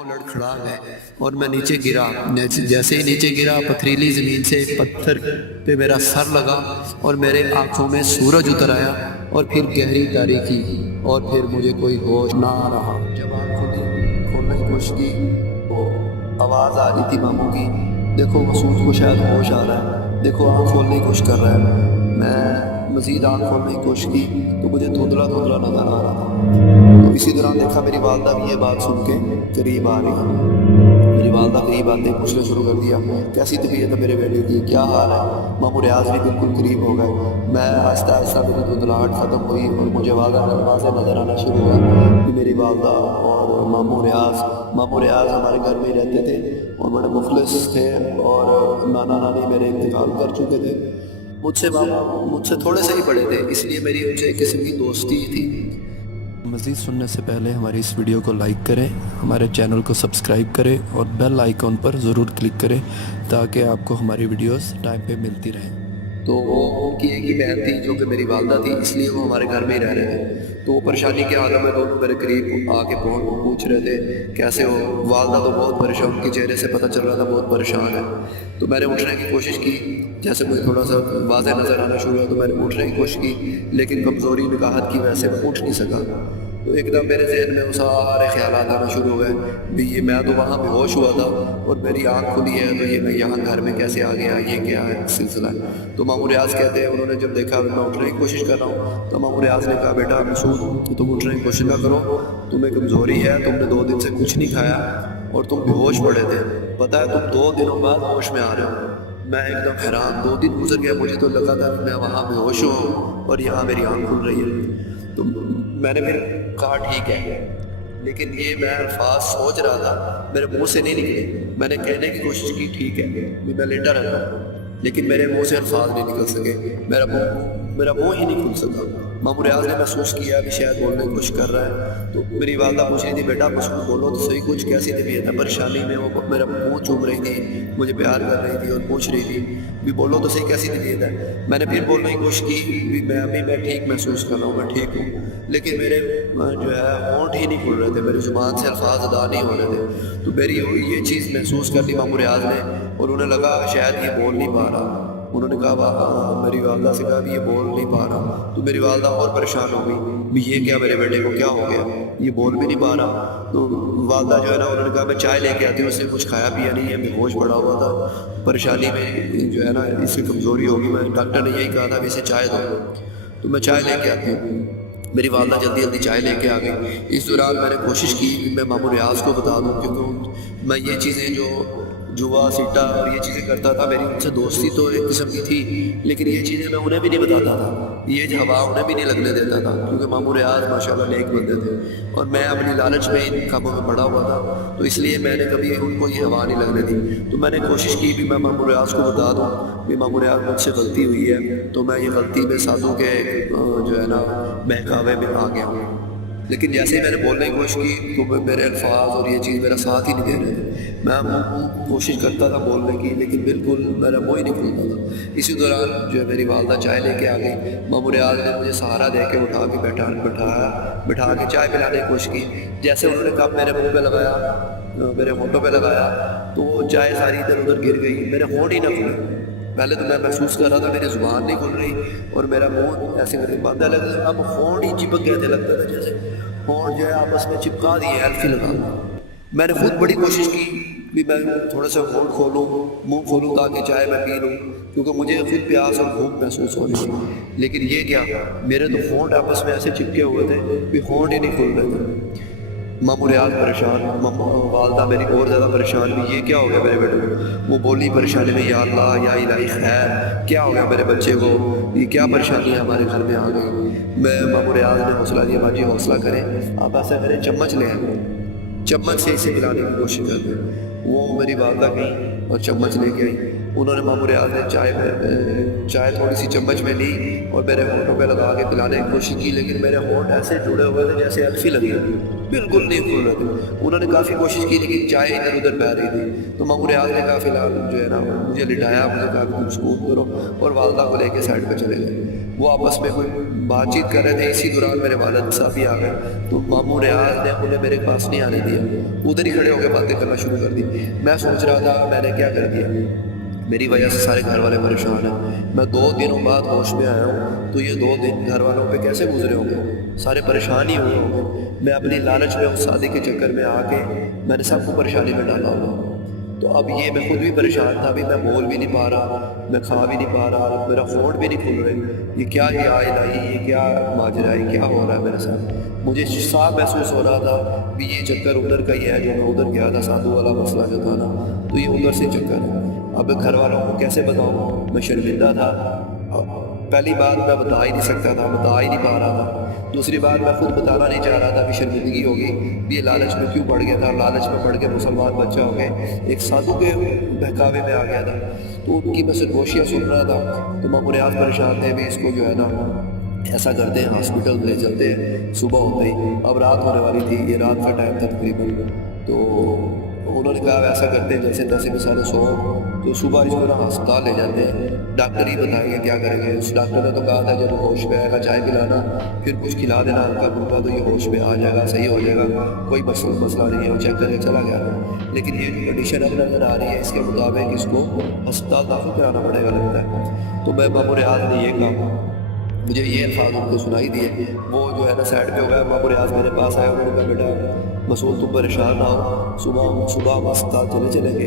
پاؤں لڑکھڑا گئے اور میں نیچے گرا. جیسے ہی نیچے گرا پتھریلی زمین سے ایک پتھر پہ میرا سر لگا اور میرے آنکھوں میں سورج اتر آیا اور پھر گہری تاریکی اور پھر مجھے کوئی ہوش نہ رہا. جب آنکھ کھولنے کی کوشش کی تو آواز آ رہی تھی ماموں کی, دیکھو مسعود کو شاید ہوش آ رہا ہے, دیکھو آنکھ کھولنے کی کوشش کر رہا ہے. میں مزید آنکھ کھولنے کی کوشش کی تو مجھے دھندلا دھندلا نظر آ رہا تھا. تو اسی دوران دیکھا میری والدہ بھی یہ بات سن کے قریب آ رہی. میری والدہ قریب آتے پوچھنا شروع کر دیا, کیسی طبیعت ہے میرے بیٹے کی, کیا حال ہے. ماموں ریاض بھی بالکل قریب ہو گئے. میں آہستہ آہستہ میری دھندلاہٹ ختم ہوئی اور مجھے واضح نظر آنا شروع ہوا کہ میری والدہ اور ماموں ریاض ہمارے گھر میں ہی رہتے تھے اور بڑے مخلص تھے اور نانا نانی میرے انتقال کر چکے تھے. مجھ سے تھوڑے سے ہی بڑے تھے, اس لیے میری ان سے ایک قسم کی دوستی تھی. مزید سننے سے پہلے ہماری اس ویڈیو کو لائک کریں, ہمارے چینل کو سبسکرائب کریں اور بیل آئیکن پر ضرور کلک کریں تاکہ آپ کو ہماری ویڈیوز ٹائم پہ ملتی رہیں. تو وہ ان کی ایک ہی بہن تھی جو کہ میری والدہ تھی, اس لیے وہ ہمارے گھر میں ہی رہ رہے تھے. تو وہ پریشانی کے عالم میں دونوں میرے قریب آ کے پوچھ رہے تھے کیسے ہو. والدہ تو بہت پریشان, ان کے چہرے سے پتہ چل رہا تھا بہت پریشان ہے. تو میں نے اٹھنے کی کوشش کی, جیسے مجھے تھوڑا سا واضح نظر آنا شروع ہوا تو میں نے اٹھنے کی کوشش کی, لیکن کمزوری نکاحت کی وجہ سے میں اٹھ نہیں سکا. تو ایک دم میرے ذہن میں وہ سارے خیالات آنا شروع ہو گئے بھی یہ میں تو وہاں بے ہوش ہوا تھا اور میری آنکھ کھلی ہے, تو یہ میں یہاں گھر میں کیسے آ گیا, یہ کیا ہے سلسلہ ہے. تو ماموں ریاض کہتے ہیں انہوں نے جب دیکھا میں اٹھنے کی کوشش کر رہا ہوں تو ماموں ریاض نے کہا بیٹا مسعود تم اٹھنے کی کوشش نہ کرو, تمہیں کمزوری ہے, تم نے 2 دن سے کچھ نہیں کھایا اور تم بے ہوش پڑے تھے, پتہ ہے تم 2 دنوں بعد ہوش میں آ رہے ہو. میں ایک دم حیران, 2 دن گزر گیا, مجھے تو لگا تھا کہ میں وہاں بے ہوش ہوں اور یہاں میری آنکھ کھل رہی ہے. تو میں نے پھر کہا ٹھیک ہے, لیکن یہ میں الفاظ سوچ رہا تھا میرے منہ سے نہیں نکلے. میں نے کہنے کی کوشش کی ٹھیک ہے میں لیٹا رہتا ہوں, لیکن میرے منہ سے الفاظ نہیں نکل سکے, میرا منہ ہی نہیں کھل سکا. ماموں ریاض نے محسوس کیا کہ شاید بولنے کی کوشش کر رہا ہے. تو میری والدہ پوچھ رہی تھی بیٹا مسعود بولو تو صحیح, کچھ کیسی طبیعت ہے. پریشانی میں وہ میرا منہ چوم رہی تھی, مجھے پیار کر رہی تھی اور پوچھ رہی تھی بھی بولو تو صحیح کیسی طبیعت ہے. میں نے پھر بولنے کی کوشش کی بھی میں ٹھیک محسوس کر رہا ہوں, میں ٹھیک ہوں, لیکن میرے جو ہے ہونٹ ہی نہیں کھل رہے تھے, میری زبان سے الفاظ ادا نہیں ہو رہے تھے. تو میری یہ چیز محسوس کر لی ماموں ریاض نے اور انہیں لگا شاید یہ بول نہیں پا رہا. انہوں نے کہا میری والدہ سے کہا بھی یہ بول نہیں پا رہا. تو میری والدہ اور پریشان ہو گئی بھی یہ کیا, میرے بیٹے کو کیا ہو گیا, یہ بول بھی نہیں پا رہا. تو والدہ جو ہے نا انہوں نے کہا میں چائے لے کے آتی ہوں, اس نے کچھ کھایا پیا نہیں ہے, بے ہوش پڑا ہوا تھا, پریشانی میں جو ہے نا اس سے کمزوری ہوگی. میں ڈاکٹر نے یہی کہا تھا کہ اسے چائے دو, تو میں چائے لے کے آتی ہوں. میری والدہ جلدی جلدی چائے لے کے آ گئی. اس دوران میں نے کوشش کی کہ میں ماموں ریاض کو بتا دوں, کیونکہ میں یہ چیزیں جو جوا سیٹا اور یہ چیزیں کرتا تھا, میری ان سے دوستی تو ایک قسم کی تھی, لیکن یہ چیزیں میں انہیں بھی نہیں بتاتا تھا, یہ ہوا انہیں بھی نہیں لگنے دیتا تھا, کیونکہ ماموں ریاض ماشاءاللہ نیک بندے تھے اور میں اپنی لالچ میں ان کاموں میں پڑا ہوا تھا. تو اس لیے میں نے کبھی ان کو یہ ہوا نہیں لگنے دی. تو میں نے کوشش کی بھی میں ماموں ریاض کو بتا دوں کہ ماموں ریاض مجھ سے غلطی ہوئی ہے, تو میں یہ غلطی میں سازوں کے جو ہے نا بہکاوے میں آ گیا ہوں. لیکن جیسے ہی میں نے بولنے کی کوشش کی تو میرے الفاظ اور یہ چیز میرا ساتھ ہی نہیں دے رہے تھے. میں کوشش کرتا تھا بولنے کی, لیکن بالکل میرا منہ ہی نہیں کھلتا تھا. اسی دوران جو ہے میری والدہ چائے لے کے آ گئی. ماموں ریاض نے مجھے سہارا دے کے اٹھا کے بٹھا کے چائے پلانے کی کوشش کی. جیسے انہوں نے کپ میرے منہ پہ لگایا, میرے ہونٹوں پہ لگایا, تو وہ چائے ساری ادھر ادھر گر گئی, میرے ہونٹ ہی نہ کھلے. پہلے تو میں محسوس کر رہا تھا میری زبان نہیں کھل رہی اور میرا منہ ایسے بند ہے, لگتا اب ہونٹ ہی چپک گئے تھے, لگتا تھا جیسے ہونٹ جو ہے آپس میں چپکا دیے ایلفی لگا. میں نے خود بڑی کوشش کی بھی میں تھوڑا سا ہونٹ کھولوں, منہ کھولوں تاکہ چائے میں پی لوں, کیونکہ مجھے خود پیاس اور بھوک محسوس ہو رہی تھی. لیکن یہ کیا, میرے تو ہونٹ آپس میں ایسے چپکے ہوئے تھے بھی ہونٹ ہی نہیں کھل رہے تھے. ماموں ریاض پریشان, والدہ میری اور زیادہ پریشان بھی, یہ کیا ہو گیا میرے بیٹے کو. وہ بولی پریشانی میں یا اللہ یا الہی خیر, کیا ہو گیا میرے بچے کو, یہ کیا پریشانی ہے ہمارے گھر میں آ گئی. میں ماموں ریاض نے حوصلہ دیا, باجی حوصلہ کریں, آپ ایسا کریں چمچ لیں, چمچ سے اسے پلانے کی کوشش کرتے. وہ میری والدہ گئی اور چمچ لے کے آئی. انہوں نے ماموں ریاض نے چائے تھوڑی سی چمچ میں لی اور میرے ہونٹوں پہ لگا کے پلانے کی کوشش کی, لیکن میرے ہونٹ ایسے جڑے ہوئے تھے جیسے الفی لگی, بالکل نہیں کھل رہے تھے. انہوں نے کافی کوشش کی لیکن چائے ادھر ادھر بہ رہی تھی. تو ماموں ریاض نے کہا فی الحال جو ہے نا مجھے لٹایا, مجھے کہا کہ تم سکون کرو, اور والدہ کو لے کے سائڈ پہ چلے گئے. وہ آپس میں کوئی بات چیت کر رہے تھے، اسی دوران میرے والد صاحب بھی آ گئے، تو ماموں ریاض نے انہیں میرے پاس نہیں آنے دیا، ادھر ہی کھڑے ہو کے باتیں کرنا شروع کر دی۔ میں سوچ رہا تھا میں نے کیا کر دیا، میری وجہ سے سارے گھر والے پریشان ہیں، میں 2 دنوں بعد ہوش میں آیا ہوں، تو یہ 2 دن گھر والوں پہ کیسے گزرے ہوں گے، سارے پریشان ہی ہوئے ہوں گے۔ میں اپنی لالچ میں اس شادی کے چکر میں آ کے میں نے سب کو پریشانی میں ڈالا ہوگا، تو اب یہ میں خود بھی پریشان تھا، ابھی میں بول بھی نہیں پا رہا، میں کھا بھی نہیں پا رہا، میرا فون بھی نہیں کھل رہے، یہ کیا الہی، یہ کیا ماجرا ہے، کیا ہو رہا ہے میرے ساتھ۔ مجھے صاف محسوس ہو رہا تھا کہ یہ چکر ادھر کا ہی ہے، جو میں ادھر گیا تھا سادھو والا مسئلہ جو تھا نا، تو یہ ادھر سے چکر ہے۔ اب گھر والوں کو کیسے بتاؤں، میں شرمندہ تھا، پہلی بات میں بتا ہی نہیں سکتا تھا، بتا ہی نہیں پا رہا تھا، دوسری بات میں خود بتانا نہیں چاہ رہا تھا کہ شرمندگی ہوگی، یہ لالچ میں کیوں پڑ گیا تھا، لالچ میں پڑھ کے مسلمان بچہ ہو گئے، ایک سادھو کے بہکاوے میں آ گیا تھا، تو ان کی میں سرگوشیاں سن رہا تھا، تو ماموں ریاض پریشان تھے بھی اس کو جو ہے نا ایسا کرتے ہیں ہاسپٹل لے چلتے ہیں صبح ہوتے ہی، اب رات ہونے والی تھی، یہ رات کا ٹائم تھا تقریباً، تو انہوں نے کہا ایسا کرتے ہیں جیسے تیسے سارے سو، تو صبح اس کو نا ہسپتال لے جاتے ہیں، ڈاکٹر ہی بتائیں گے کیا کریں گے۔ اس ڈاکٹر نے تو کہا تھا جب ہوش میں آئے گا چائے پلانا، پھر کچھ کھلا دینا ہلکا پھلکا، تو یہ ہوش میں آ جائے گا، صحیح ہو جائے گا، کوئی مسئلہ نہیں ہے، وہ چیک کر کے چلا گیا۔ لیکن یہ جو کنڈیشن اب نظر آ رہی ہے اس کے مطابق اس کو ہسپتال داخل کرانا پڑے گا لگتا ہے۔ تو میں ماموں ریاض نے یہ کہا، مجھے یہ الفاظ ان کو سنائی دیے، وہ جو ہے نا سائڈ پہ ہو گیا، ماموں ریاض میرے پاس آیا، انہوں نے کہا بیٹا مسعود تم پریشان نہ ہو، صبح ہم ہسپتال چلیں گے،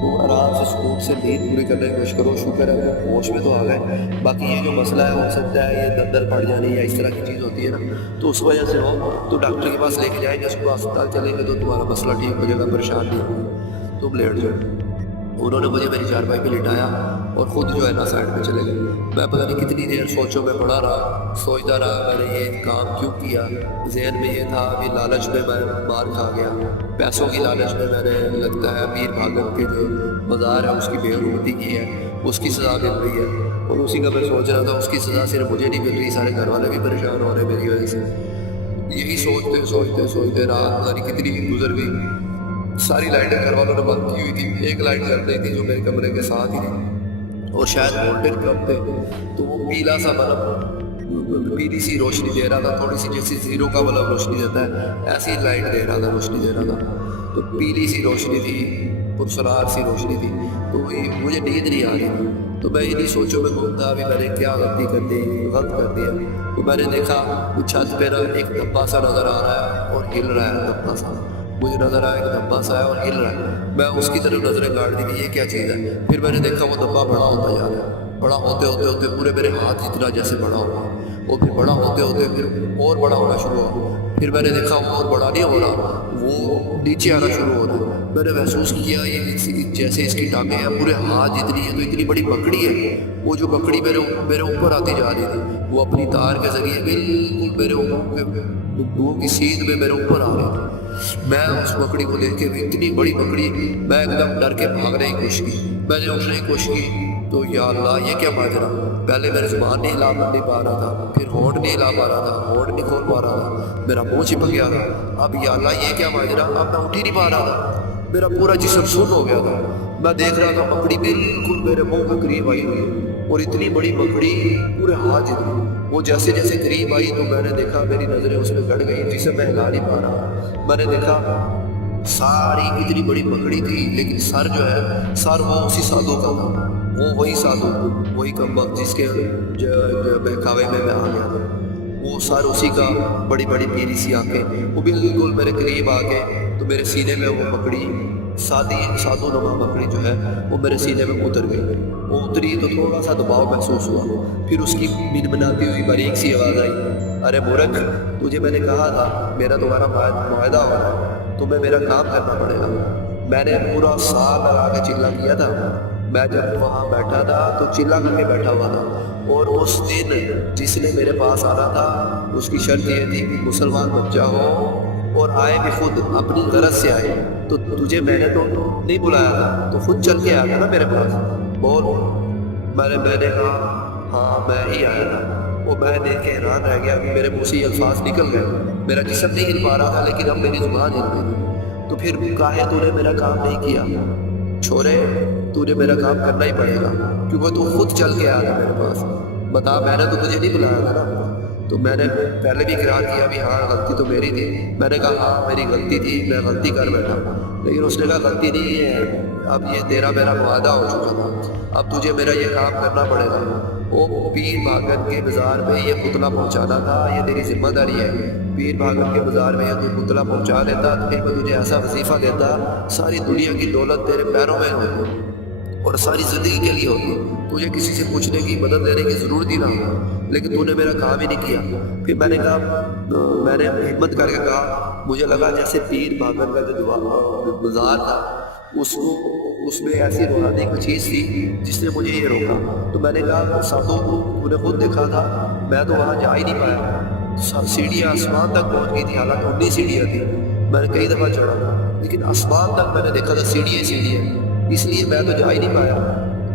تو آرام سے سکون سے نیند پوری کرنے کی کوشش کرو، شکر ہے ہوش میں تو آ گئے، باقی یہ جو مسئلہ ہے ہو سکتا ہے یہ دردر پڑ جانی یا اس طرح کی چیز ہوتی ہے نا، تو اس وجہ سے ہو تو ڈاکٹر کے پاس لے کے جائیں گے، صبح ہسپتال چلیں گے تو تمہارا مسئلہ ٹھیک ہو جائے گا، پریشان نہیں ہوگا، تم لیٹ جاؤ۔ انہوں نے مجھے میری چارپائی پہ لٹایا اور خود جو ہے نا سائڈ پہ چلے گئے۔ میں پتہ نہیں کتنی دیر سوچوں میں پڑا رہا، سوچتا رہا میں نے یہ کام کیوں کیا، ذہن میں یہ تھا کہ لالچ میں میں مار کھا گیا، پیسوں کی لالچ میں میں نے لگتا ہے امیر بھاگم کے جو مزار ہے اس کی بے حرمتی کی ہے، اس کی سزا مل رہی ہے، اور اسی کا میں سوچ رہا تھا اس کی سزا صرف مجھے نہیں مل رہی، سارے گھر والے بھی پریشان ہو رہے میری وجہ سے۔ یہی سوچتے رات پتہ نہیں کتنی گزر گئی، ساری لائٹیں گھر والوں نے بند کی ہوئی تھی، ایک لائٹ جل رہی تھی جو میرے کمرے کے ساتھ ہی تھی، اور شاید وولٹیج کم تھے، تو وہ پیلا سا بلب پیلی سی روشنی دے رہا تھا، تھوڑی سی جیسی زیرو کا بلب روشنی دیتا ہے ایسی لائٹ دے رہا تھا، روشنی دے رہا تھا، تو پیلی سی روشنی تھی، پرسرار سی روشنی تھی، تو مجھے نیند نہیں آ رہی تھی، تو میں انہیں سوچوں میں گھومتا ابھی میں نے کیا غلطی کر دی، تو میں نے دیکھا وہ چھت پہ ایک دبا سا نظر آ رہا ہے اور ہل رہا ہے، دبا سا مجھے نظر آیا کہ دبا سا ہے اور ہل رہا ہے، میں اس کی طرف نظریں گاڑ دی کہ یہ کیا چیز ہے، پھر میں نے دیکھا وہ دبا بڑا ہوتا جا رہا ہے، بڑا ہوتے پورے میرے ہاتھ جتنا جیسے بڑا ہوا، اور پھر بڑا ہوتے پھر اور بڑا ہونا شروع ہوا، پھر میں نے دیکھا وہ اور بڑا نہیں ہو رہا، وہ نیچے آنا شروع ہو رہا ہے، میں نے محسوس کیا یہ جیسے اس کی ٹانگیں ہیں پورے ہاتھ جتنی ہے، تو اتنی بڑی مکڑی ہے، وہ جو مکڑی میرے اوپر آتی جا رہی تھی، وہ اپنی تار کے ذریعے بالکل میرے اوپر کی سیدھ میں میرے اوپر آ رہی تھی۔ میں اس مکڑی کو دیکھ کے اتنی بڑی مکڑی، میں ایک دم ڈر کے بھاگنے کی کوشش کی، میں نے اٹھنے کی کوشش کی، تو یا اللہ یہ کیا ماجرا، پہلے میرے زبان نہیں ہلا نہیں پا رہا تھا، پھر ہونٹ نہیں ہلا پا رہا تھا، ہونٹ نہیں کھول پا رہا تھا، میرا منہ چپک گیا تھا، اب یا اللہ یہ کیا ماجرا، اب میں اٹھ ہی نہیں پا رہا تھا، میرا پورا جسم سن ہو گیا تھا، میں دیکھ رہا تھا مکڑی بالکل میرے منہ کے قریب آئی ہوئی، اور اتنی بڑی مکڑی پورے ہاتھ جتنی، وہ جیسے جیسے قریب آئی تو میں نے دیکھا میری نظریں اس میں گڑ گئی، جسے میں ہلا نہیں پا رہا، میں نے دیکھا ساری اتنی بڑی مکڑی تھی، لیکن سر جو ہے سر وہ اسی سادھو کا تھا، وہی سادھو، وہی کمبخت جس کے بہکاوے میں آ گیا تھا، وہ سر اسی کا، بڑی بڑی پیلی سی آنکھیں، وہ بالکل میرے قریب آ کے تو میرے سینے میں وہ مکڑی سادھو نما مکڑی جو ہے وہ میرے سینے میں اتر گئی، وہ اتری تو تھوڑا سا دباؤ محسوس ہوا، پھر اس کی منمناتی ہوئی باریک سی آواز آئی، ارے مورکھ تجھے میں نے کہا تھا میرا تمہارا معاہدہ ہو رہا ہے، تمہیں میرا کام کرنا پڑے گا، میں نے پورا سال لگا کے چلا کیا تھا، میں جب وہاں بیٹھا تھا تو چلا کر کے بیٹھا ہوا تھا، اور اس دن جس نے میرے پاس آنا تھا اس کی شرط یہ تھی کہ مسلمان بچہ ہو اور آئے بھی خود اپنی غرض سے آئے، تو تجھے میں نے تو نہیں بلایا تھا، تو خود چل کے آیا تھا نا میرے پاس، بول، میں نے کہا ہاں میں ہی آیا تھا، وہ میں دیکھ کے حیران رہ گیا کہ میرے منہ سے یہ الفاظ نکل گئے، میرا جسم نہیں ہل پا رہا تھا لیکن اب میری زبان ہل رہی تھی، تو پھر کہے تو نے میرا کام نہیں کیا، چھوڑے تو نے میرا کام کرنا ہی پڑے گا، کیونکہ تو خود چل کے آیا تھا میرے پاس، بتا میں نے تو تجھے نہیں بلایا تھا نا. تو میں نے پہلے بھی اقرار کیا بھی ہاں غلطی تو میری تھی. میں نے کہا ہاں میری غلطی تھی, میں غلطی کر بیٹھا. لیکن اس نے کہا غلطی نہیں ہے, اب یہ تیرا میرا معاہدہ ہو چکا تھا, اب تجھے میرا یہ کام کرنا پڑے گا. وہ پیر بھاگن کے بازار میں یہ پتلا پہنچانا تھا, یہ تیری ذمہ داری ہے. پیر بھاگن کے بازار میں یہ تو پتلا پہنچا دیتا تو پھر میں تجھے ایسا وظیفہ دیتا, ساری دنیا کی دولت تیرے پیروں میں ہوتی اور ساری زندگی کے لیے ہوتی, تجھے کسی سے پوچھنے کی مدد لینے کی ضرورت ہی نہ ہو. لیکن تو نے میرا کام ہی نہیں کیا. پھر میں نے کہا, میں نے ہمت کر کے کہا, مجھے لگا جیسے پیر بھاگن کا جو بازار تھا اس میں ایسی روحانی کوئی چیز تھی جس نے مجھے یہ روکا. تو میں نے کہا ساتھوں تو نے خود دیکھا تھا, میں تو وہاں جا ہی نہیں پایا. سیڑھیاں آسمان تک پہنچ گئی تھی, حالانکہ 19 سیڑھیاں تھیں. میں نے کئی دفعہ چڑھا لیکن آسمان تک میں نے دیکھا تھا سیڑھیاں سیڑھیاں, اس لیے میں تو جا ہی نہیں پایا.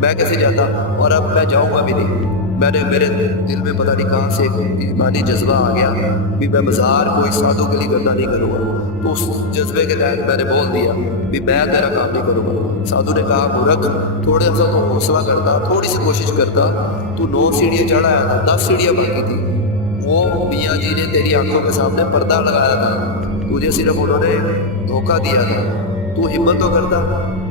میں کیسے جاتا, اور اب میں جاؤں گا بھی نہیں. میرے دل میں پتہ نہیں کہاں سے ایمانی جذبہ آ گیا بھی میں بازار کوئی سادوں کے لیے گندہ نہیں کروں گا. تو اس جذبے کے تحت میں نے بول دیا بھی میں تیرا کام نہیں کروں گا. سادھو نے کہا مورکھ, تھوڑا سا تو حوصلہ کرتا, تھوڑی سی کوشش کرتا. تو 9 سیڑھیاں چڑھ آیا تھا, 10 سیڑھیاں باقی تھی. وہ میاں جی نے تیری آنکھوں کے سامنے پردہ لگایا تھا, تجھے صرف انہوں نے دھوکہ دیا تھا. تو ہمت تو کرتا.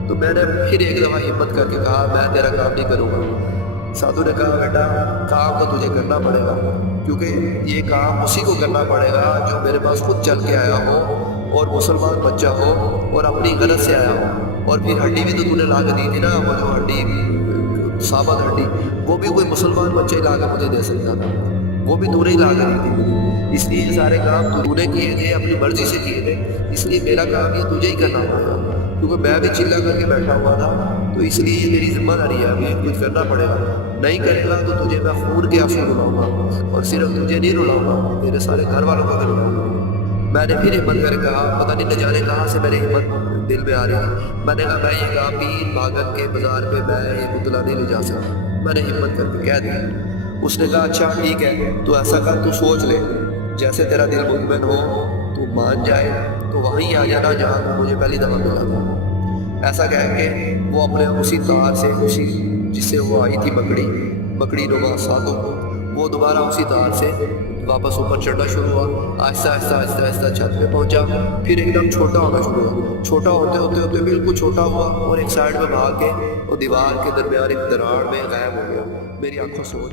تو میں نے پھر ایک دفعہ ہمت کر کے کہا میں تیرا کام نہیں کروں گا. سادھو نے کہا بیٹا کام تو تجھے کرنا پڑے گا, کیونکہ یہ کام اسی کو کرنا پڑے گا جو میرے پاس خود چل کے آیا ہو اور مسلمان بچہ ہو اور اپنی غلط سے آیا ہو. اور پھر ہڈی بھی تو نے لا کے دی تھی نا, وہ جو ہڈی ثابت ہڈی, وہ بھی کوئی مسلمان بچہ ہی لا کے مجھے دے سکتا تھا, وہ بھی تو نے ہی لا کے دی تھی. اس لیے یہ سارے کام تو نے کیے تھے, اپنی مرضی سے کیے تھے, اس لیے میرا کام یہ تجھے ہی کرنا پڑے گا. کیونکہ میں بھی چلا کر کے بیٹھا ہوا تھا, تو اس لیے یہ میری ذمہ داری ہے, ابھی کچھ کرنا پڑے گا. نہیں کرے گا تو تجھے میں خون کے آنسو رلاؤں گا, اور صرف تجھے نہیں رلاؤں گا, میرے سارے گھر والوں کو بھی رلاؤں گا. میں نے پھر ہمت کر کے کہا, پتہ نہیں نہ جانے کہاں سے میری ہمت دل میں آ رہی تھی. میں نے کہا میں یہ کہا پیر بھاگن کے بازار پہ میں یہ پتلا نہیں لے جا سکتا. میں نے ہمت کر کے کہہ دیا. اس نے کہا اچھا ٹھیک ہے, تو ایسا کر, تو سوچ لے, جیسے تیرا دل مطمئن ہو تو مان جائے تو وہیں آ جانا جہاں مجھے پہلی دفعہ ملا تھا. ایسا کہہ کے وہ اپنے اسی تار سے, اسی جس سے وہ آئی تھی مکڑی نما سادھو, وہ دوبارہ اسی تار سے واپس اوپر چڑھنا شروع ہوا. آہستہ آہستہ آہستہ آہستہ چھت پہ پہنچا, پھر ایک دم چھوٹا ہونا شروع ہوا. چھوٹا ہوتے ہوتے ہوتے بالکل چھوٹا ہوا, اور ایک سائڈ میں بھاگ کے وہ دیوار کے درمیان ایک دراڑ میں غائب ہو گیا. میری آنکھوں سے ہو